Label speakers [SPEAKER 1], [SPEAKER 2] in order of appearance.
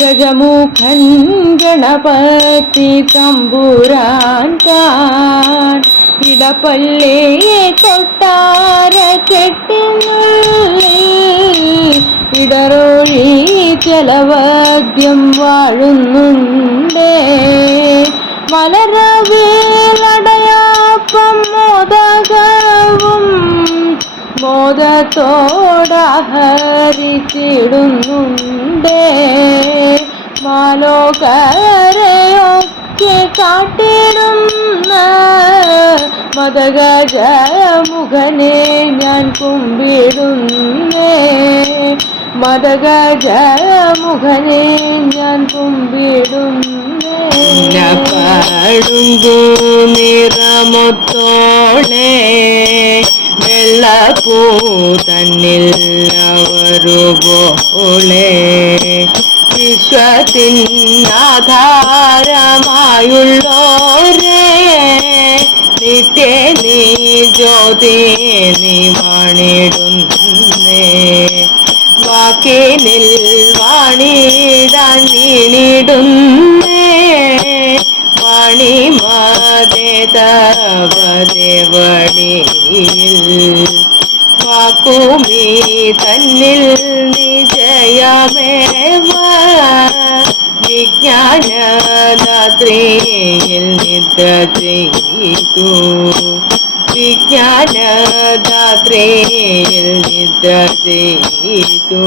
[SPEAKER 1] ഗജമുഖൻ ഗണപതി തമ്പുരാൻ ഇടപ്പള്ളി കൊട്ടാര കെട്ടിനുള്ളിൽ ഇടറൊഴി ചെലവദ്യം വാഴുന്നുണ്ടേ. മലരവേലടയാപ്പം മോദകവും മോദത്തോടഹരിച്ചിടുന്നുണ്ടേ. മാലോകരയൊക്കെ കാട്ടിടുന്ന മതഗജ മുഖനെ ഞാൻ കുമ്പിടുന്നേ. മതഗജ മുഖനെ ഞാൻ കുമ്പിടുന്നേ.
[SPEAKER 2] പടുങ്കു വെള്ളപ്പൂ തന്നിൽ അവരു പോളെ വിശ്വത്തിനാധാരമായുള്ളോരേ നിത്യ നീ ജ്യോതി നീ മണിടുന്നേ. വാക്കിനിൽ വാണിടാൻ വീണിടുന്നേ. വാണി മാതേ തവദേവണിയിൽ വാക്കുമീ തന്നിൽ നിജയമേവ വിജ്ഞാനദാത്രിയിൽ നിദ്ര ചെയ്തു. വിജ്ഞാനദാത്രിയിൽ നിദ്ര ചെയ്തു.